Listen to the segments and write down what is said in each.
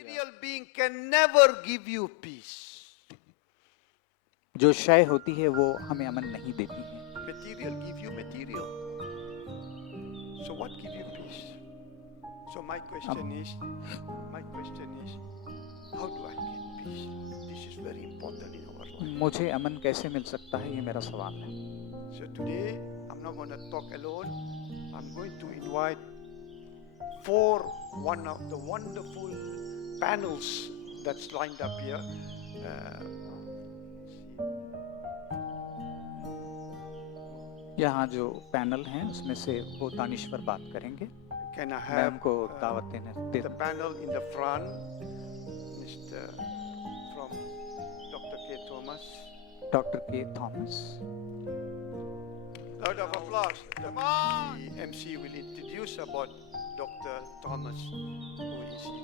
Material being can never give you peace. जो शय होती है वो हमें अमन नहीं देती है. Material give you material. So what give you peace? So my question is, how do I get peace? This is very important in our life. मुझे अमन कैसे मिल सकता है, ये मेरा सवाल है. So today I'm not going to talk alone. I'm going to invite one of the wonderful panels that's lined up here. यहाँ जो पैनल हैं उसमें से वो दानिश्वर बात करेंगे. Can I मैं have उनको दावत देते the panel in the front, Mr. from Dr. K. Thomas. Doctor के Thomas. Round of applause. The MC will introduce about Dr. Thomas. Who is he?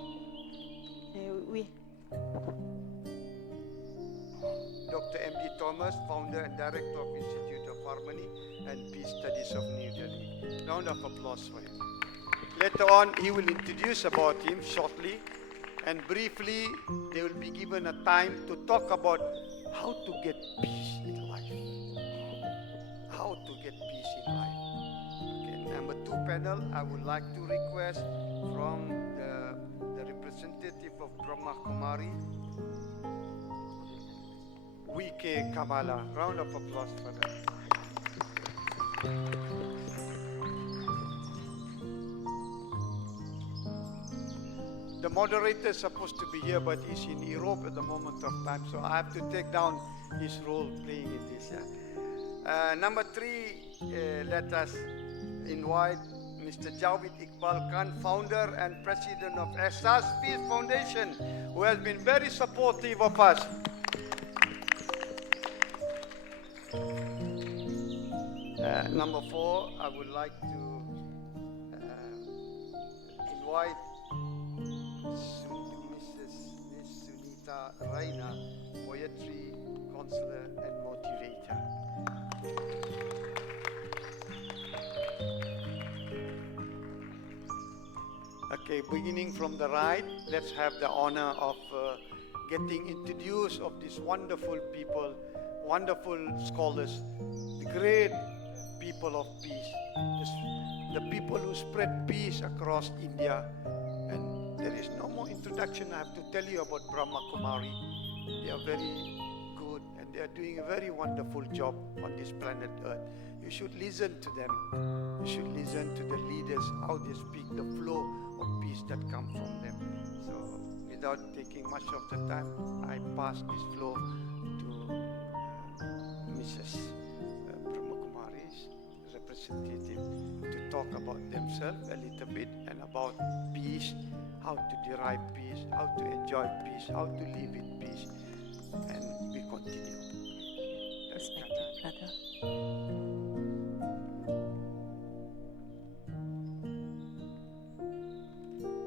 Dr. M.D. Thomas, founder and director of Institute of Harmony and Peace Studies of New Delhi. Round of applause for him. Later on, he will introduce about him shortly, and briefly, they will be given a time to talk about how to get peace in life. How to get peace in life. Okay, number 2 panel, I would like to request from the representative of Brahma Kumari, V.K. Kamala. Round of applause for them. The moderator is supposed to be here, but he's in Europe at the moment of time, so I have to take down his role playing in this. Number 3, let us invite Mr. Javed Iqbal Khan, founder and president of Ehsas Peace Foundation, who has been very supportive of us. Number 4, I would like to invite Mrs. Sunita Raina, poetry counselor and motivator. Okay, beginning from the right, let's have the honor of getting introduced of these wonderful people, wonderful scholars, the great people of peace, the people who spread peace across India. And there is no more introduction I have to tell you about Brahma Kumari. They are very good and they are doing a very wonderful job on this planet Earth. You should listen to them. You should listen to the leaders, how they speak, the flow of peace that comes from them. So without taking much of the time, I pass this floor to Mrs. Brahmakumari's representative to talk about themselves a little bit and about peace, how to derive peace, how to enjoy peace, how to live with peace. And we continue. Respected brother.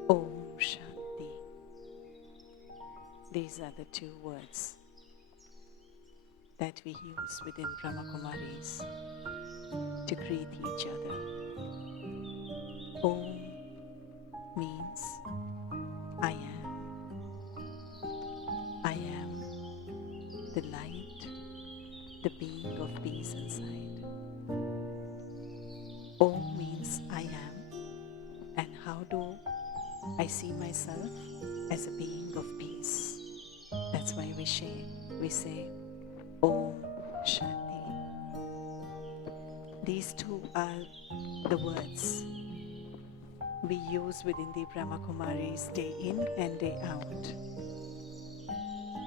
Om Shanti. These are the 2 words that we use within Brahma Kumaris to greet each other. Om means I am. I am the light, the being of peace inside. Om means I am, and how do I see myself? As a being of peace. That's why we say Om Shanti. These 2 are the words we use within the Brahma Kumaris day in and day out.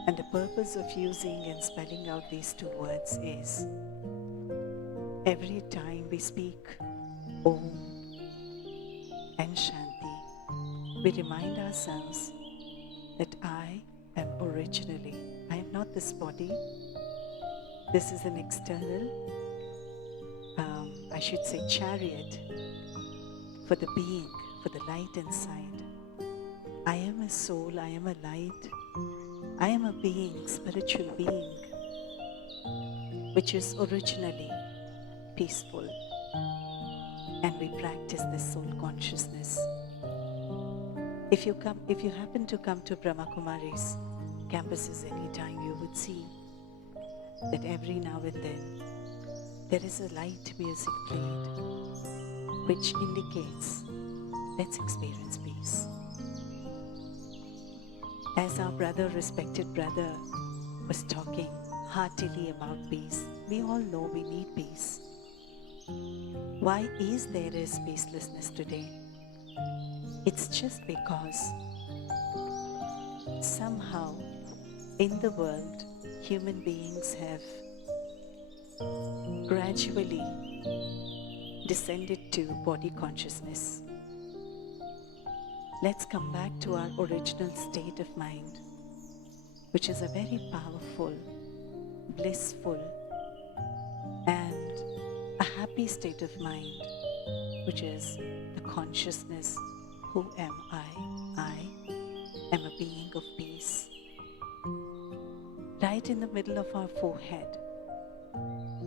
And the purpose of using and spelling out these 2 words is every time we speak Om and Shanti, we remind ourselves that I am originally, I am not this body. This is an external, I should say chariot for the being, for the light inside. I am a soul, I am a light, I am a being, spiritual being, which is originally peaceful. And we practice this soul consciousness If you happen to come to Brahma Kumari's campuses anytime, you would see that every now and then there is a light music played, which indicates, let's experience peace. As our respected brother, was talking heartily about peace, we all know we need peace. Why is there a spacelessness today? It's just because somehow in the world, human beings have gradually descended to body consciousness. Let's come back to our original state of mind, which is a very powerful, blissful, and a happy state of mind, which is the consciousness, who am I? I am a being of peace. Right in the middle of our forehead,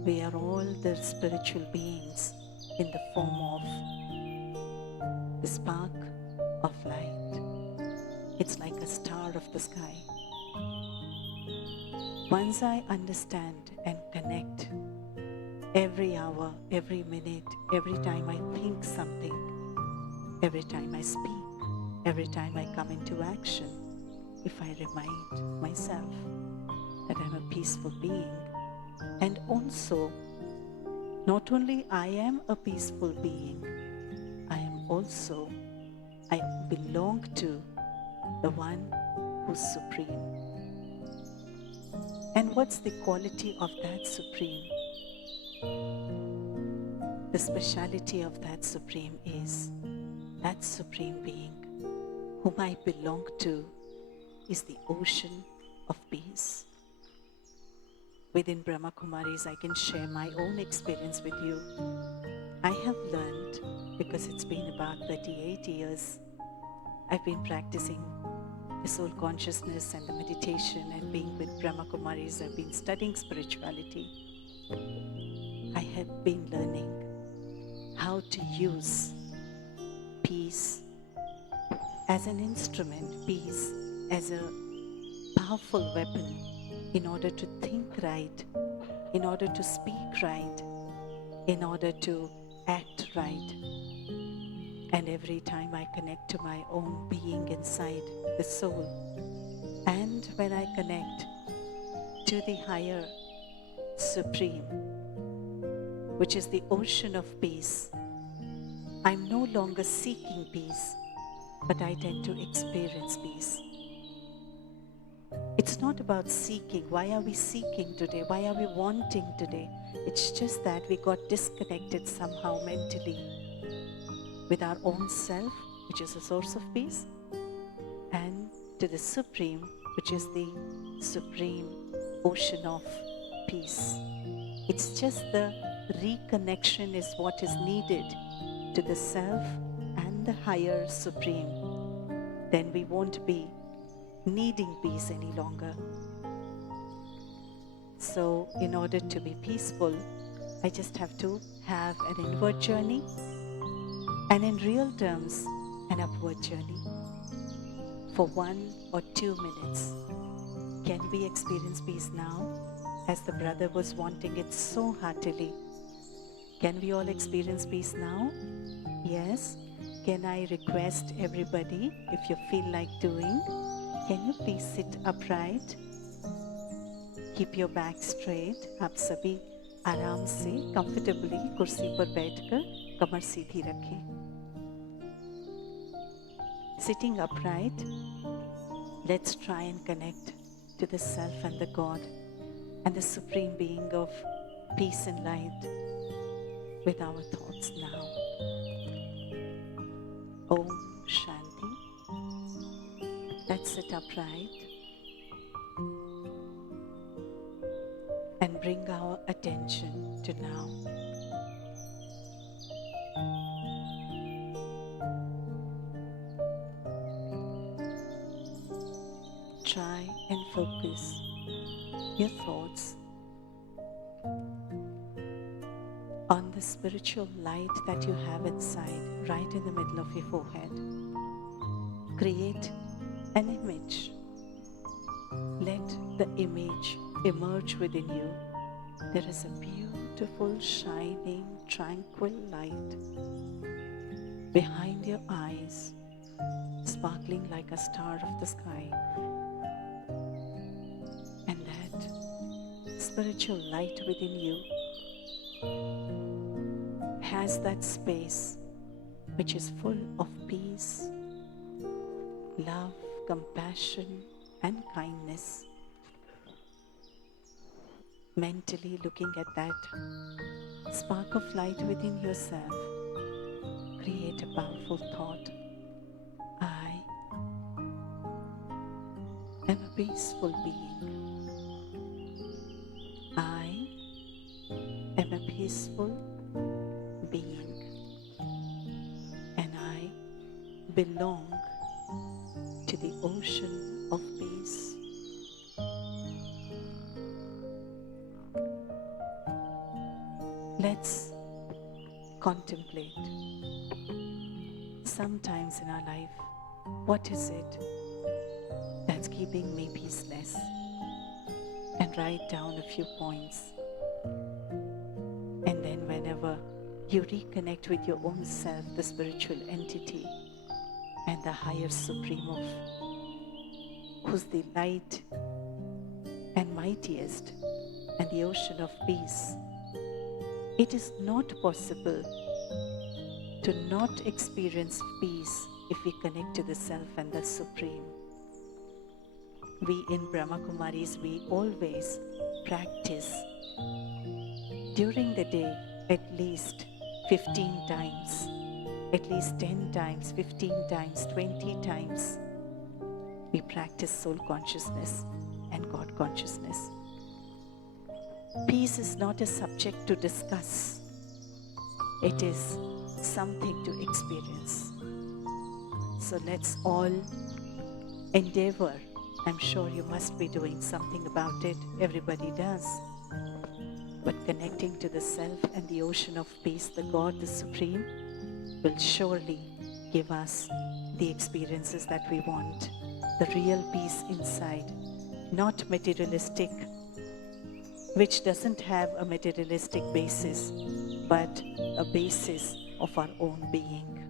we are all the spiritual beings in the form of the spark of light. It's like a star of the sky. Once I understand and connect, every hour, every minute, every time I think something, every time I speak, every time I come into action, if I remind myself that I'm a peaceful being, and also, not only I am a peaceful being, I belong to the one who's supreme. And what's the quality of that supreme? The speciality of that supreme is that supreme being whom I belong to is the ocean of peace. Within Brahma Kumaris, I can share my own experience with you. I have learned, because it's been about 38 years, I've been practicing the soul consciousness and the meditation, and being with Brahma Kumaris, I've been studying spirituality. I have been learning how to use peace as an instrument, peace as a powerful weapon in order to think right, in order to speak right, in order to act right. And every time I connect to my own being inside, the soul, and when I connect to the higher supreme, which is the ocean of peace, I'm no longer seeking peace, but I tend to experience peace. It's not about seeking. Why are we seeking today? Why are we wanting today? It's just that we got disconnected somehow mentally with our own self, which is a source of peace, and to the Supreme, which is the supreme ocean of peace. It's just the reconnection is what is needed to the self and the higher Supreme. Then we won't be needing peace any longer. So in order to be peaceful, I just have to have an inward journey, and in real terms, an upward journey for 1 or 2 minutes. Can we experience peace now, as the brother was wanting it so heartily? Can we all experience peace now? Yes. Can I request everybody, if you feel like doing, can you please sit upright? Keep your back straight. आप सभी आराम से comfortably कुर्सी पर बैठकर कमर सीधी रखें. Sitting upright, let's try and connect to the self and the God and the supreme being of peace and light with our thoughts now. Om Shanti. Let's sit upright and bring our attention to now. Try and focus your thoughts on the spiritual light that you have inside, right in the middle of your forehead. create an image. Let the image emerge within you. There is a beautiful, shining, tranquil light behind your eyes, sparkling like a star of the sky. And that spiritual light within you has that space which is full of peace, love, compassion, and kindness. Mentally looking at that spark of light within yourself, create a powerful thought. I am a peaceful being. I am a peaceful being. And I belong to the ocean of peace. Let's contemplate. Sometimes in our life, what is it that's keeping me peaceless? And write down a few points. And then whenever you reconnect with your own self, the spiritual entity, and the higher supreme of who's the light and mightiest and the ocean of peace, it is not possible to not experience peace if we connect to the self and the supreme. We in Brahma Kumaris, we always practice during the day at least 15 times, at least 10 times, 15 times, 20 times. We practice soul consciousness and God consciousness. Peace is not a subject to discuss. It is something to experience. So let's all endeavor. I'm sure you must be doing something about it. Everybody does. But connecting to the self and the ocean of peace, the God, the Supreme, will surely give us the experiences that we want. The real peace inside, not materialistic, which doesn't have a materialistic basis, but a basis of our own being.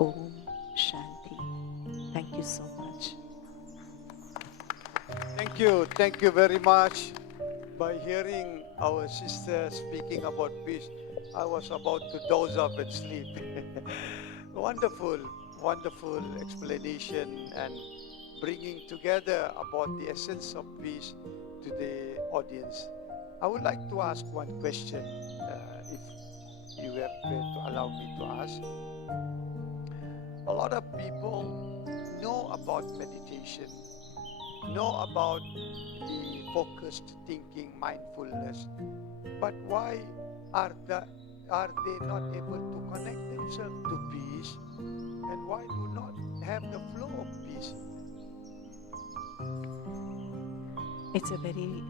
Om Shanti. Thank you so much. Thank you very much. By hearing our sister speaking about peace, I was about to doze off and sleep. Wonderful, wonderful explanation and bringing together about the essence of peace to the audience. I would like to ask one question, if you were prepared to allow me to ask. A lot of people know about meditation, know about the focused thinking, mindfulness, but why are they not able to connect themselves to peace, and why do not have the flow of peace? It's a very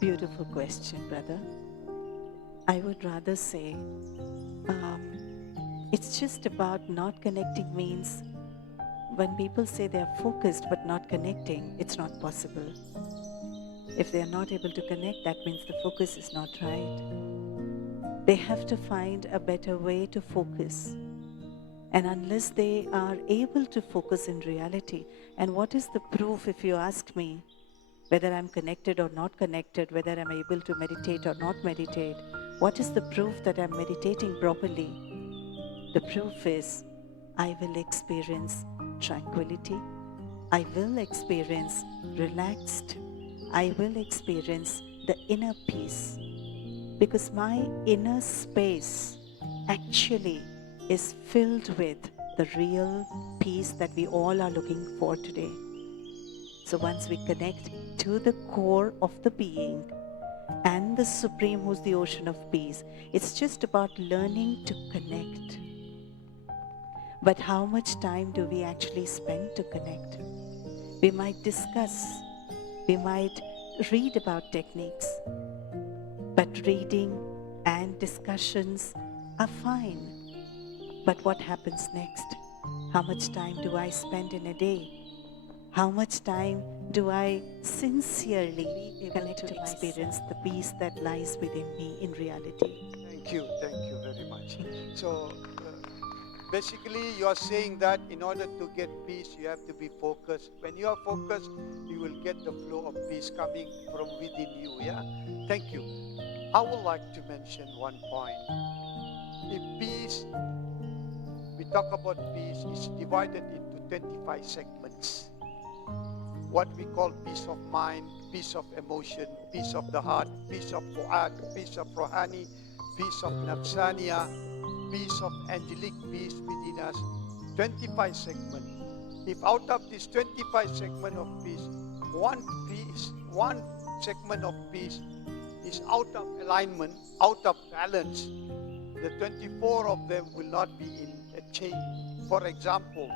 beautiful question, brother. I would rather say it's just about not connecting means when people say they are focused but not connecting, it's not possible. If they are not able to connect, that means the focus is not right. They have to find a better way to focus. And unless they are able to focus in reality, and what is the proof, if you ask me, whether I'm connected or not connected, whether I'm able to meditate or not meditate, what is the proof that I'm meditating properly? The proof is I will experience tranquility, I will experience relaxed, I will experience the inner peace, because my inner space actually is filled with the real peace that we all are looking for today. So once we connect to the core of the being and the Supreme, who's the ocean of peace, it's just about learning to connect. But how much time do we actually spend to connect? We might discuss, we might read about techniques, but reading and discussions are fine. But what happens next? How much time do I spend in a day? How much time do I sincerely connect to experience the peace that lies within me in reality? Thank you very much. So basically you are saying that in order to get peace you have to be focused. When you are focused you will get the flow of peace coming from within you. Yeah, thank you. I would like to mention one point. If peace, we talk about peace, is divided into 25 segments. What we call peace of mind, peace of emotion, peace of the heart, peace of fu'ad, peace of rohani, peace of nafsania, peace of angelic peace within us. 25 segments. If out of this 25 segment of peace, one segment of peace is out of alignment, out of balance, the 24 of them will not be in a chain. For example,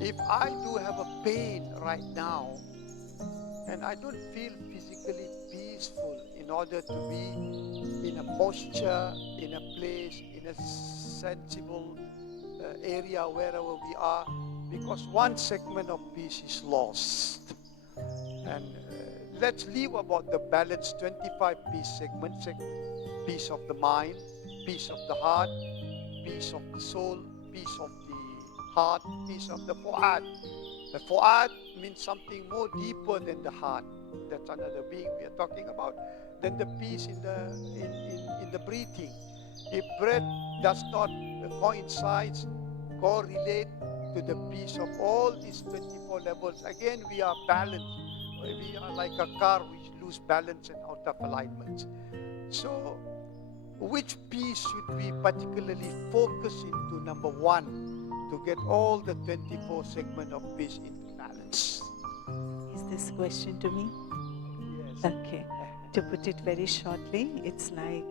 if I do have a pain right now and I don't feel physically peaceful in order to be in a posture, in a place, in a sensible area wherever we are, because one segment of peace is lost. And let's leave about the balanced 25 peace segments: peace of the mind, peace of the heart, peace of the soul, peace of the heart, peace of the fu'ad. The fu'ad means something more deeper than the heart. That's another being we are talking about. Then the peace in the breathing. If breath does not correlate to the peace of all these 24 levels, again we are balanced. We are like a car which lose balance and out of alignment. So which piece should we particularly focus into? Number one, to get all the 24 segments of peace into balance. Is this question to me? Yes. Okay. To put it very shortly, it's like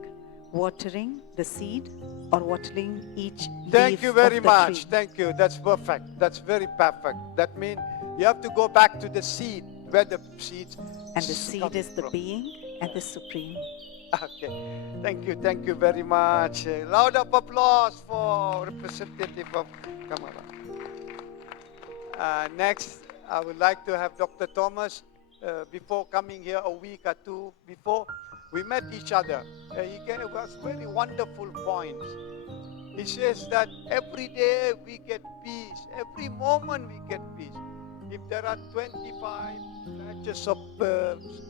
watering the seed or watering each Thank leaf you very of the much. tree. Thank you. That's perfect. That's very perfect. That means you have to go back to the seed, where the seeds And the seed come is the from. being and the supreme. Okay. Thank you very much. Round of applause for representative of Kamala. Next, I would like to have Dr. Thomas. Before coming here a week or two before, we met each other. He gave us very wonderful points. He says that every day we get peace. Every moment we get peace. If there are 25 batches of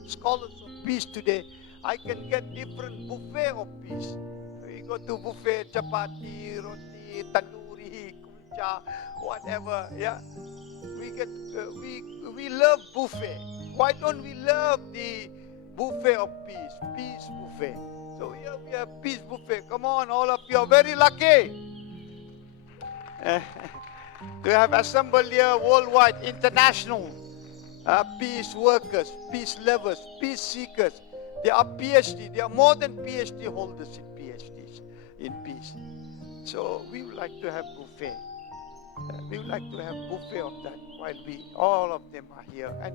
scholars of peace today, I can get different buffet of peace. We go to buffet, chapati, roti, tandoori, kulcha, whatever. Yeah, we love buffet. Why don't we love the buffet of peace? Peace buffet. So here we have peace buffet. Come on, all of you are very lucky to have assembled here worldwide, international peace workers, peace lovers, peace seekers. They are PhD. They are more than PhD holders in PhDs in peace. So we would like to have buffet. We would like to have buffet of that while all of them are here. And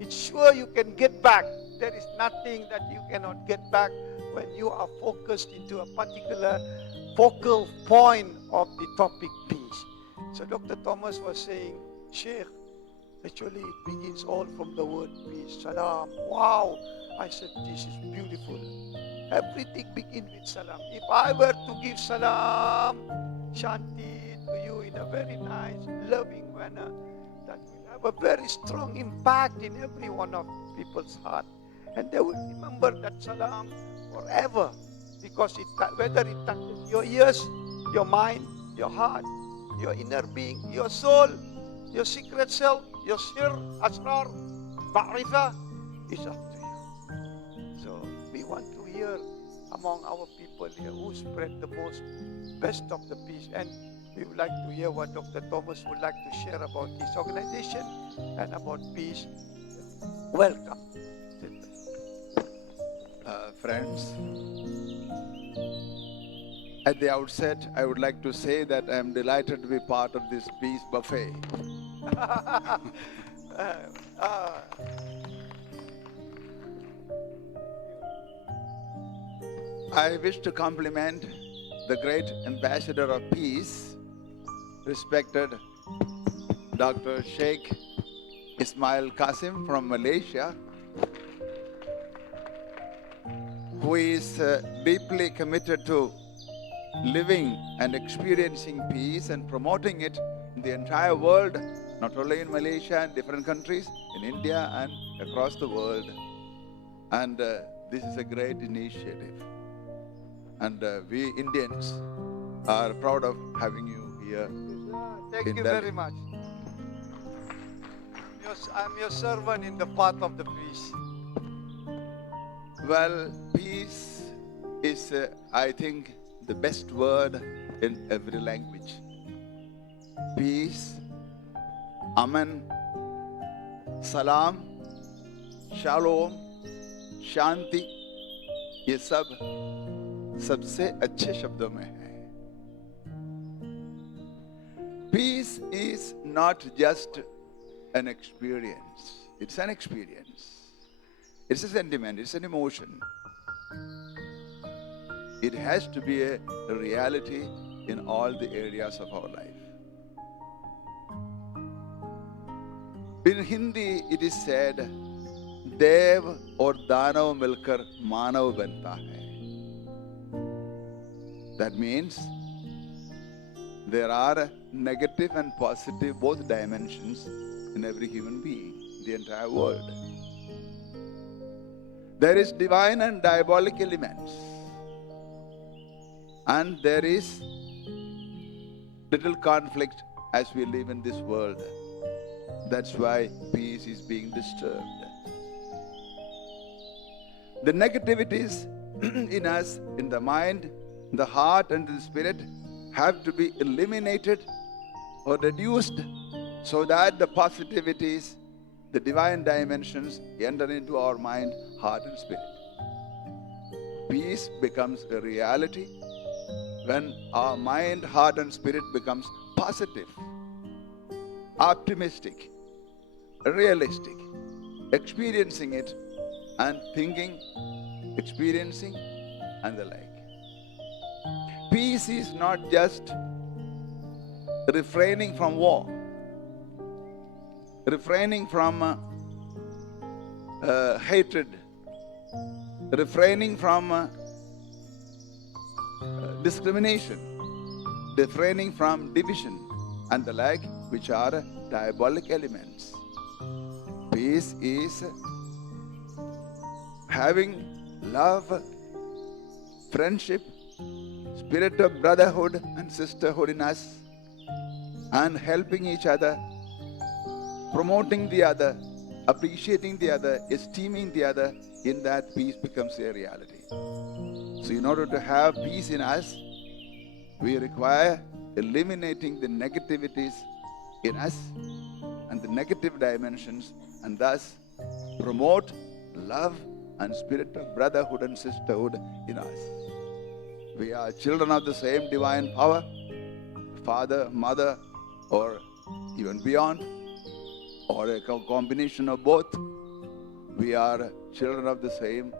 it's sure you can get back. There is nothing that you cannot get back when you are focused into a particular focal point of the topic peace. So Dr. Thomas was saying, Sheikh, actually it begins all from the word peace. Salam. Wow. I said, this is beautiful. Everything begins with salam. If I were to give salam, shanti to you in a very nice, loving manner, that will have a very strong impact in every one of people's heart. And they will remember that salam forever. Because whether it touches your ears, your mind, your heart, your inner being, your soul, your secret self, your sir, asrar, ma'rifah, is up to you. So we want to hear among our people here who spread the best of the peace. And we would like to hear what Dr. Thomas would like to share about his organization and about peace. Welcome. Friends, at the outset, I would like to say that I am delighted to be part of this peace buffet. I wish to compliment the great ambassador of peace, respected Dr. Sheikh Ismail Qasim from Malaysia, who is deeply committed to living and experiencing peace and promoting it in the entire world, not only in Malaysia and different countries, in India and across the world. And this is a great initiative. And we Indians are proud of having you here. Thank in you Delhi. very much. I'm your servant in the path of the peace. Well, peace is, I think, the best word in every language. Peace, aman, salam, shalom, शांति, ये सब सबसे अच्छे शब्दों में है. Peace is not just an experience. It's an experience. It's a sentiment. It's an emotion. It has to be a reality in all the areas of our life. In Hindi, it is said, देव और दानव मिलकर मानव बनता है. That means there are negative and positive both dimensions in every human being, the entire world. There is divine and diabolic elements, and there is little conflict as we live in this world. That's why peace is being disturbed. The negativities in us, in the mind, the heart and the spirit have to be eliminated or reduced so that the positivities, the divine dimensions enter into our mind, heart and spirit. Peace becomes a reality when our mind, heart and spirit becomes positive, optimistic, realistic, experiencing it and thinking, experiencing and the like. Peace is not just refraining from war, refraining from hatred, refraining from discrimination, refraining from division and the like, which are diabolic elements. Peace is having love, friendship, spirit of brotherhood and sisterhood in us, and helping each other, promoting the other, appreciating the other, esteeming the other. In that, peace becomes a reality. So in order to have peace in us, we require eliminating the negativities in us and the negative dimensions, and thus promote love and spirit of brotherhood and sisterhood in us. We are children of the same divine power, father, mother, or even beyond, or a combination of both. We are children of the same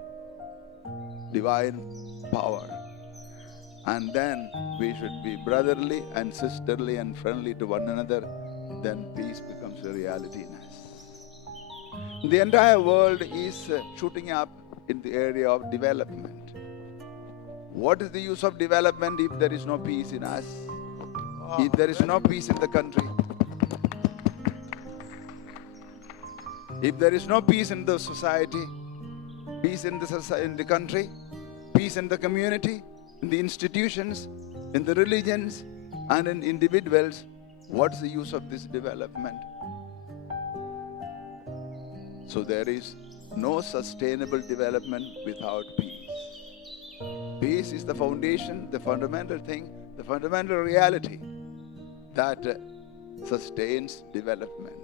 divine power. And then we should be brotherly and sisterly and friendly to one another. Then peace becomes a reality in us. The entire world is shooting up in the area of development. What is the use of development if there is no peace in us? If there is no peace in the country? If there is no peace in the society, peace in the country, peace in the community, in the institutions, in the religions, and in individuals, what's the use of this development? So there is no sustainable development without peace. Peace is the foundation, the fundamental thing, the fundamental reality that sustains development.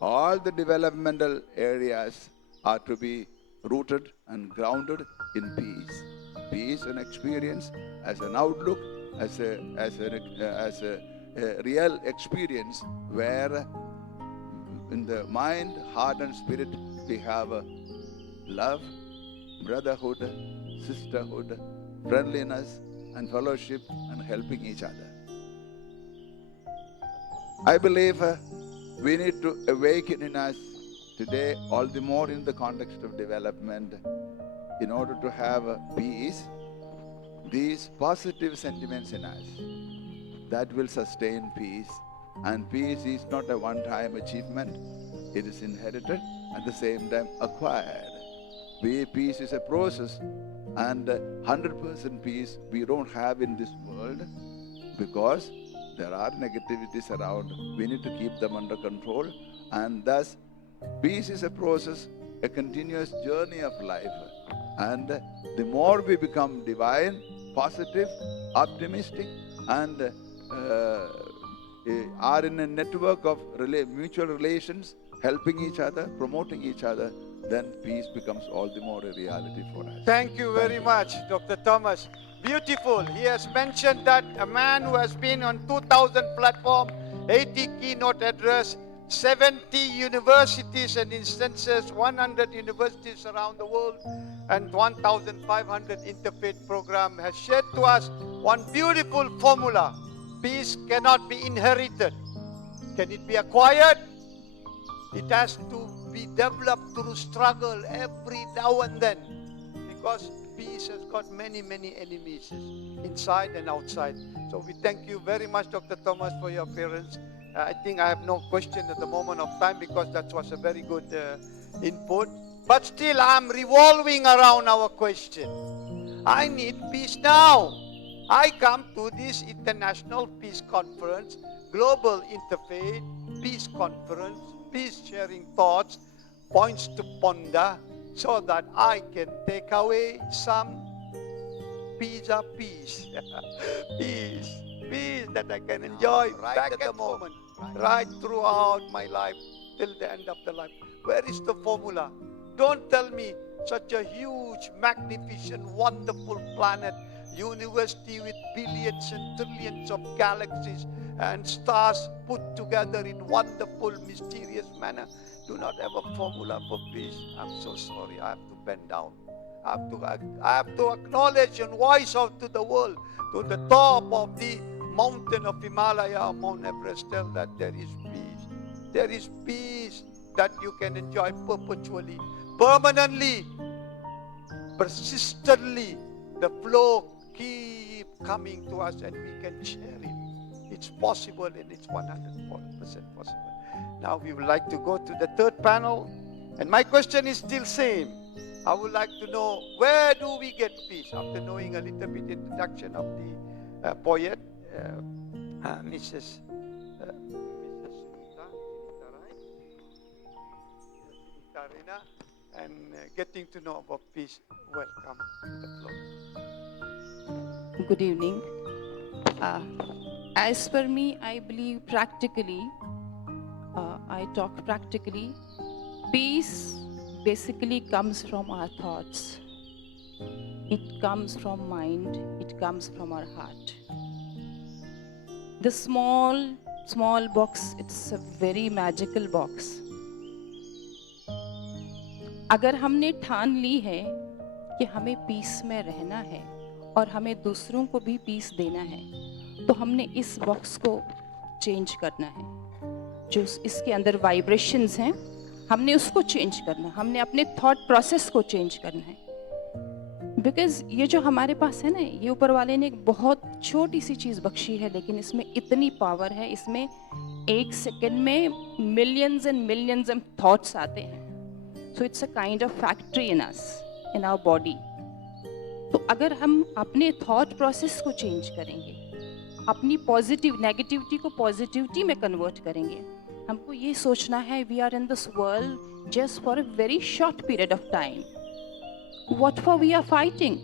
All the developmental areas are to be rooted and grounded in peace. Peace and experience as an outlook, as a real experience where in the mind, heart and spirit we have love, brotherhood, sisterhood, friendliness and fellowship and helping each other. I believe we need to awaken in us today, all the more in the context of development, in order to have peace, these positive sentiments in us that will sustain peace. And peace is not a one-time achievement, it is inherited, at the same time acquired. Peace is a process, and 100% peace we don't have in this world because there are negativities around. We need to keep them under control, and thus peace is a process, a continuous journey of life. And the more we become divine, positive, optimistic, and are in a network of mutual relations, helping each other, promoting each other, then peace becomes all the more a reality for us. Thank you very much, Dr. Thomas. Beautiful. He has mentioned that a man who has been on 2,000 platform, 80 keynote address, 70 universities and instances, 100 universities around the world, and 1,500 interfaith program has shared to us one beautiful formula. Peace cannot be inherited. Can it be acquired? It has to be developed through struggle every now and then, because peace has got many, many enemies inside and outside. So we thank you very much, Dr. Thomas, for your appearance. I think I have no question at the moment of time because that was a very good input. But still, I'm revolving around our question. I need peace now. I come to this International Peace Conference, Global Interfaith Peace Conference, peace sharing thoughts, points to ponder, so that I can take away some peace, peace that I can enjoy right at the moment, right throughout my life, till the end of the life. Where is the formula? Don't tell me such a huge, magnificent, wonderful planet, university with billions and trillions of galaxies and stars put together in wonderful, mysterious manner, do not have a formula for peace. I'm so sorry, I have to bend down. I have to acknowledge and voice out to the world, to the top of the mountain of Himalaya, Mount Everest, tell that there is peace. There is peace that you can enjoy perpetually, permanently, persistently. The flow keep coming to us and we can share it. It's possible and it's 100% possible. Now we would like to go to the third panel, and my question is still same. I would like to know, where do we get peace? After knowing a little bit introduction of the poet, Mrs. Rina, and getting to know about peace. Welcome to the floor. Good evening. As per me, I believe practically, I talk practically, peace basically comes from our thoughts. It comes from mind, it comes from our heart. The small box, it's a very magical box. अगर हमने ठान ली है कि हमें piece में रहना है और हमें दूसरों को भी पीस देना है, तो हमने इस बॉक्स को चेंज करना है. जो इसके अंदर वाइब्रेशंस हैं, हमने उसको चेंज करना है. हमने अपने थॉट प्रोसेस को चेंज करना है. बिकॉज ये जो हमारे पास है ना, ये ऊपर वाले ने एक बहुत छोटी सी चीज़ बख्शी है, लेकिन इसमें इतनी पावर है. इसमें एक सेकेंड में millions and millions of thoughts आते हैं. So it's a kind of factory in us, in our body. तो अगर हम अपने थॉट प्रोसेस को चेंज करेंगे, अपनी पॉजिटिव नेगेटिविटी को पॉजिटिविटी में कन्वर्ट करेंगे, हमको ये सोचना है we are in this world just for a very short period of time. What for we are fighting?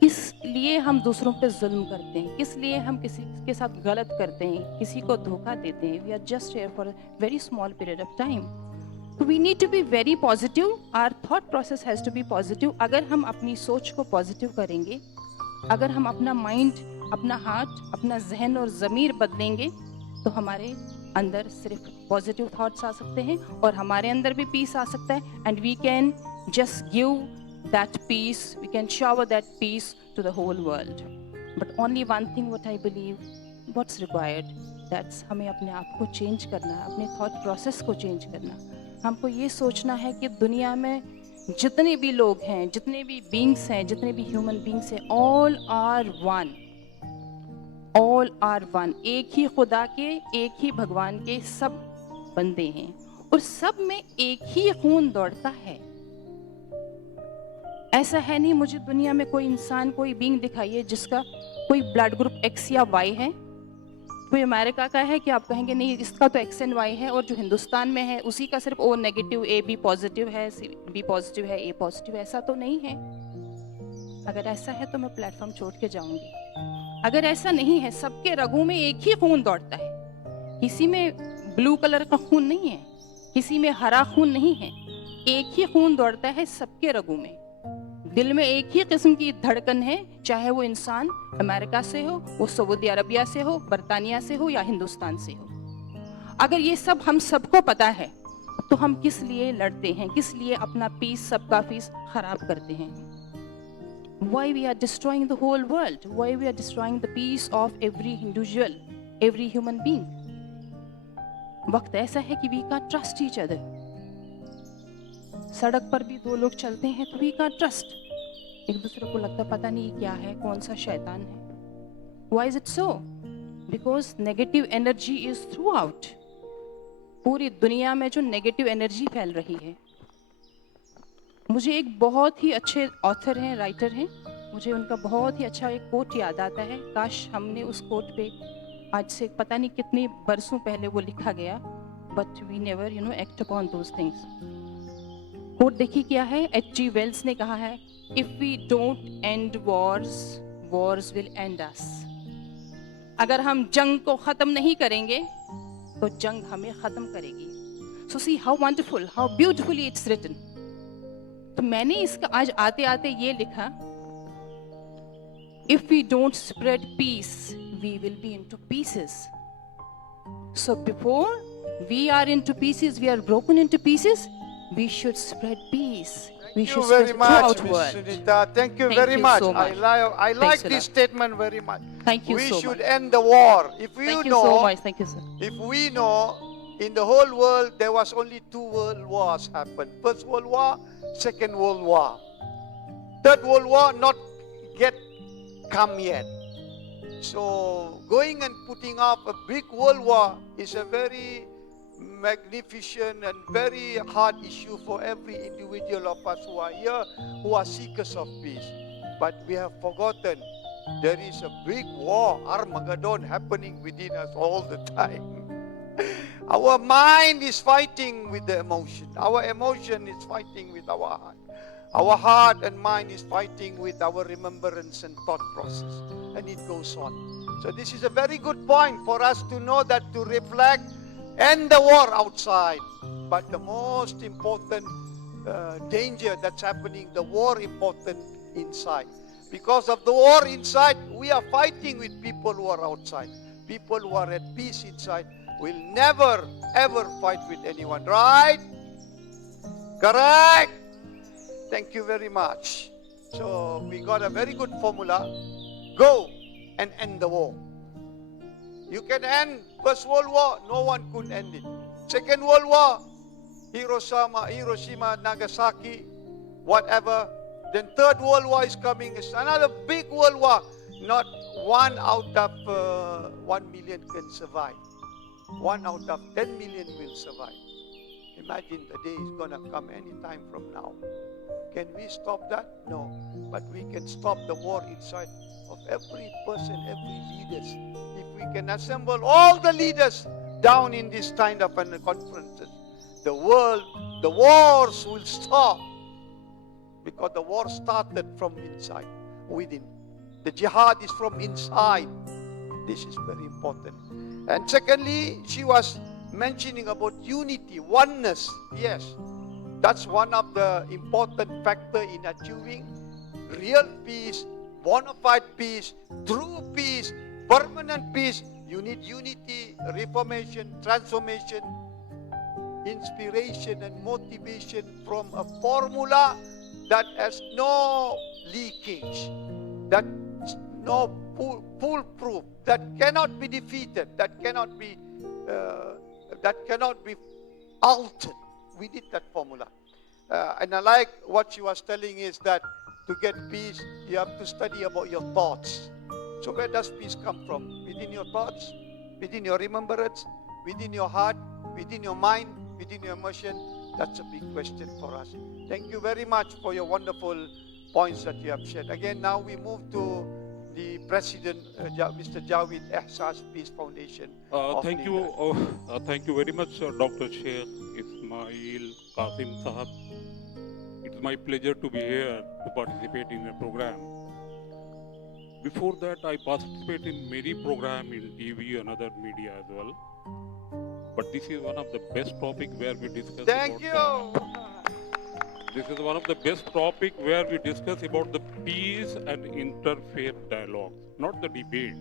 किस लिए हम दूसरों पे जुल्म करते हैं? किस लिए हम किसी के साथ गलत करते हैं, किसी को धोखा देते हैं? We are just here for a very small period of time. We need to be very positive. Our thought process has to be positive. अगर हम अपनी सोच को पॉजिटिव करेंगे, अगर हम अपना माइंड, अपना हार्ट, अपना जहन और ज़मीर बदलेंगे, तो हमारे अंदर सिर्फ पॉजिटिव थॉट्स आ सकते हैं और हमारे अंदर भी पीस आ सकता है. And we can just give that peace, we can shower that peace to the whole world. But only one thing what I believe, what's required? That's हमें अपने आप को चेंज करना है, अपने थॉट प्रोसेस को चेंज करना। हमको ये सोचना है कि दुनिया में जितने भी लोग हैं, जितने भी बीइंग्स हैं, जितने भी ह्यूमन बीइंग्स हैं, all are one, all are one. एक ही खुदा के, एक ही भगवान के सब बंदे हैं और सब में एक ही खून दौड़ता है। ऐसा है नहीं मुझे दुनिया में कोई इंसान, कोई बीइंग दिखाइए जिसका कोई ब्लड ग्रुप एक्स या वाई है। कोई अमेरिका का है कि आप कहेंगे नहीं इसका तो एक्स एंड वाई है, और जो हिंदुस्तान में है उसी का सिर्फ O negative, A B positive है, बी पॉजिटिव है, ए पॉजिटिव है। ऐसा तो नहीं है। अगर ऐसा है तो मैं प्लेटफॉर्म छोड़ के जाऊंगी। अगर ऐसा नहीं है, सबके रगों में एक ही खून दौड़ता है। किसी में ब्लू कलर का खून नहीं है, किसी में हरा खून नहीं है, एक ही खून दौड़ता है सबके रगों में। दिल में एक ही किस्म की धड़कन है, चाहे वो इंसान अमेरिका से हो, वो सऊदी अरबिया से हो, बर्तानिया से हो या हिंदुस्तान से हो। अगर ये सब हम सबको पता है तो हम किस लिए लड़ते हैं, किस लिए अपना पीस, सबका पीस खराब करते हैं? Why we are destroying the whole world? Why we are destroying the peace of every individual, every human being? वक्त ऐसा है कि we can't trust each other. सड़क पर भी दो लोग चलते हैं तो we can't trust. एक दूसरे को लगता पता नहीं क्या है, कौन सा शैतान है। Why is it so? Because negative energy is throughout. पूरी दुनिया में जो नेगेटिव एनर्जी फैल रही है। मुझे एक बहुत ही अच्छे ऑथर हैं, राइटर हैं, मुझे उनका बहुत ही अच्छा एक कोट याद आता है। काश हमने उस कोट पे आज से पता नहीं कितने बरसों पहले वो लिखा गया, but we never act upon those things. Quote देखिए क्या है। H.G. वेल्स ने कहा है, if we don't end wars, wars will end us. अगर हम जंग को खत्म नहीं करेंगे तो जंग हमें खत्म करेगी। So see how wonderful, how beautifully it's written. तो मैंने इसका आज आते आते ये लिखा, if we don't spread peace we will be into pieces. So before we are into pieces, we are broken into pieces, we should spread peace. We Thank should you very spread much, throughout Miss world. Sunita. Thank you Thank very you much. so much. I like Thanks a this lot. statement very much. Thank you We so should much. end the war. If you Thank you know, so much. Thank you, sir. if we know, in the whole world there was only 2 world wars happened. First World War, Second World War. Third World War not yet come yet. So going and putting up a big world war is a very magnificent and very hard issue for every individual of us who are here, who are seekers of peace. But we have forgotten there is a big war, Armageddon, happening within us all the time. Our mind is fighting with the emotion. Our emotion is fighting with our heart. Our heart and mind is fighting with our remembrance and thought process. And it goes on. So this is a very good point for us to know that, to reflect, end the war outside. But the most important danger that's happening, the war important inside. Because of the war inside, we are fighting with people who are outside. People who are at peace inside will never ever fight with anyone. Right? Correct? Thank you very much. So we got a very good formula. Go and end the war. You can end First World War, no one could end it. Second World War, Hiroshima, Nagasaki, whatever. Then Third World War is coming. It's another big world war. Not one out of 1 million can survive. 1 out of 10 million will survive. Imagine the day is going to come anytime from now. Can we stop that? No. But we can stop the war inside of every person, every leaders. If we can assemble all the leaders down in this kind of conferences, the world, the wars will stop. Because the war started from inside, within. The jihad is from inside. This is very important. And secondly, she was mentioning about unity, oneness. Yes, that's one of the important factors in achieving real peace, bona fide peace, true peace, permanent peace. You need unity, reformation, transformation, inspiration and motivation from a formula that has no leakage, that no foolproof, that cannot be defeated, that cannot be altered. We need that formula. And I like what she was telling is that to get peace, you have to study about your thoughts. So where does peace come from? Within your thoughts, within your remembrance, within your heart, within your mind, within your emotion? That's a big question for us. Thank you very much for your wonderful points that you have shared. Again, now we move to the President, Mr. Javed Ehsas Peace Foundation. Thank you very much, Dr. Sheikh Ismail Qasim Sahab. It's my pleasure to be here to participate in a program. Before that, I participate in many programs in TV and other media as well. But this is one of the best topics where we discuss. Thank you. This is one of the best topics where we discuss about the peace and interfaith dialogue, not the debate.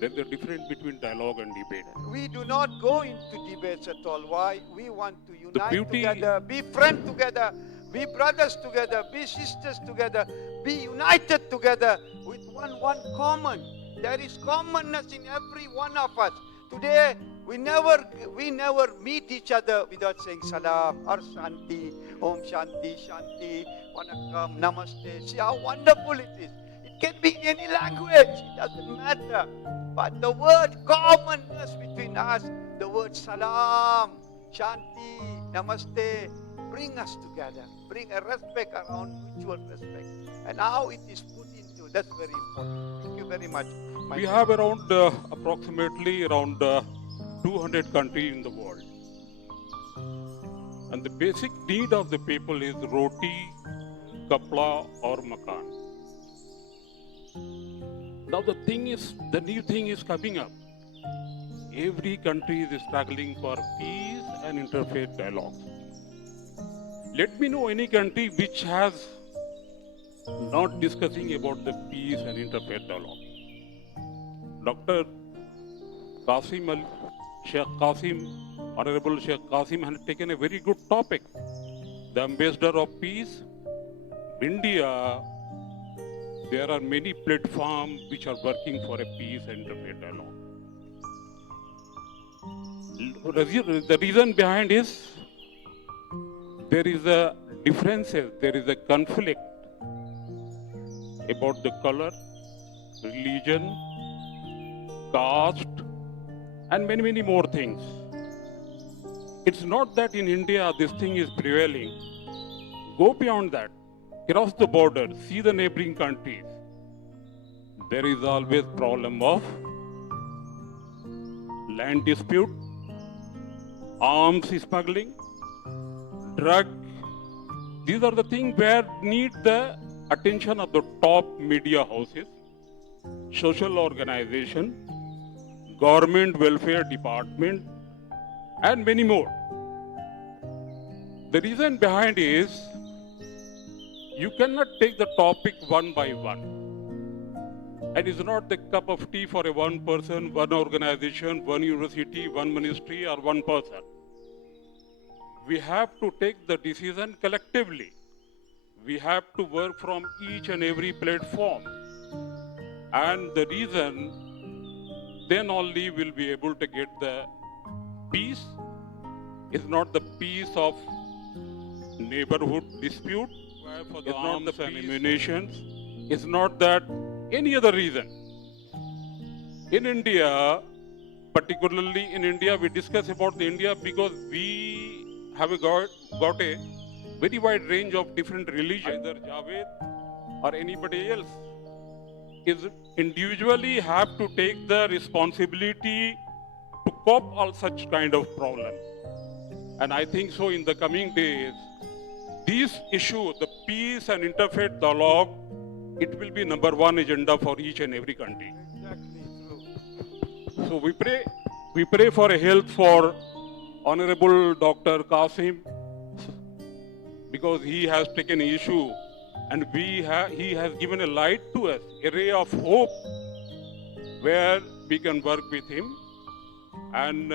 There's a difference between dialogue and debate. We do not go into debates at all. Why? We want to unite beauty- together, be friends together, be brothers together, be sisters together, be united together with one common. There is commonness in every one of us. Today, we never meet each other without saying salam or shanti, om shanti, shanti, vanakkam, namaste. See how wonderful it is. It can be in any language, it doesn't matter. But the word commonness between us, the word salam, shanti, namaste, bring us together. Bring a respect around mutual respect. And how it is put into, that's very important. Thank you very much. We have around approximately around 200 countries in the world. And the basic need of the people is roti, kapla or makan. Now the new thing is coming up. Every country is struggling for peace and interfaith dialogue. Let me know any country which has not discussing about the peace and interfaith dialogue. Dr. Honorable Sheikh Qasim has taken a very good topic. The ambassador of peace. India, there are many platforms which are working for a peace and interfaith dialogue. The reason behind is there is a differences, there is a conflict about the color, religion, caste, and many more things. It's not that in India this thing is prevailing. Go beyond that. Cross the border, see the neighboring countries. There is always problem of land dispute, arms smuggling, drug. These are the things where need the attention of the top media houses, social organization, government welfare department, and many more. The reason behind is you cannot take the topic one by one. And it's not the cup of tea for a one person, one organization, one university, one ministry, or one person. We have to take the decision collectively. We have to work from each and every platform. And the reason, then only we'll be able to get the peace. It's not the peace of neighborhood dispute, for the arms and ammunitions. It's not that any other reason. In India, particularly in India, we discuss about the India because we have got a very wide range of different religions. Either Javed or anybody else is individually have to take the responsibility to cope all such kind of problem. And I think so in the coming days, this issue, the peace and interfaith dialogue, it will be number one agenda for each and every country. Exactly true. So we pray for a health for Honorable Dr. Qasim, because he has taken an issue and he has given a light to us, a ray of hope where we can work with him, and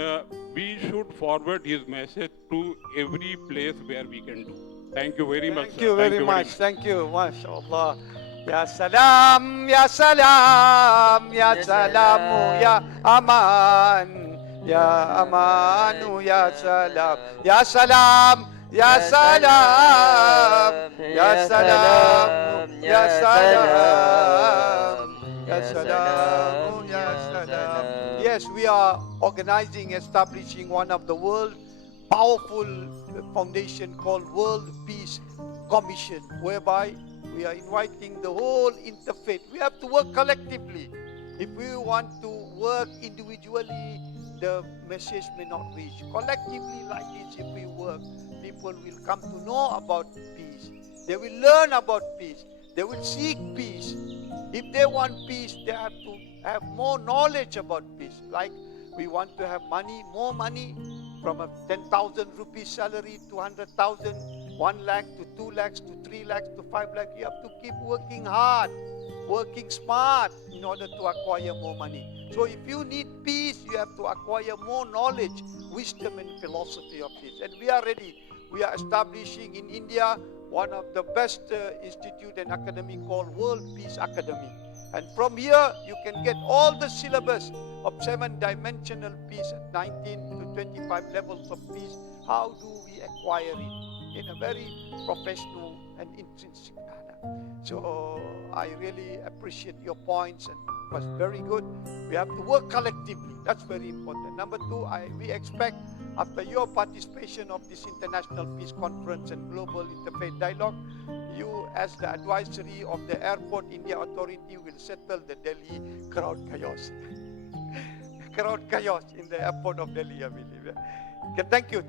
we should forward his message to every place where we can do. Thank you very much. Thank Sir. you very much. Thank you. MashaAllah. Ya salam, ya salam, ya salamu, ya aman, ya amanu, ya salam, ya salam, ya salam, ya salam, ya salam, ya salam, ya salam. Yes, we are organizing, establishing one of the world powerful foundation called World Peace Commission, whereby we are inviting the whole interfaith. We have to work collectively. If we want to work individually, the message may not reach. Collectively, like this, if we work, people will come to know about peace. They will learn about peace. They will seek peace. If they want peace, they have to have more knowledge about peace. Like we want to have money, more money, from a 10,000 rupees salary to 100,000, 1 lakh to 2 lakhs to 3 lakhs to 5 lakhs. You have to keep working hard, working smart in order to acquire more money. So if you need peace, you have to acquire more knowledge, wisdom and philosophy of peace. And we are ready. We are establishing in India one of the best institute and academy called World Peace Academy. And from here, you can get all the syllabus of 7-dimensional peace at 19 to 25 levels of peace. How do we acquire it in a very professional and intrinsic manner? So I really appreciate your points, and it was very good. We have to work collectively. That's very important. Number two, we expect after your participation of this International Peace Conference and Global Interfaith Dialogue, you as the advisory of the Airport India Authority will settle the Delhi crowd chaos. Crowd chaos in the airport of Delhi, I believe. Okay, thank you.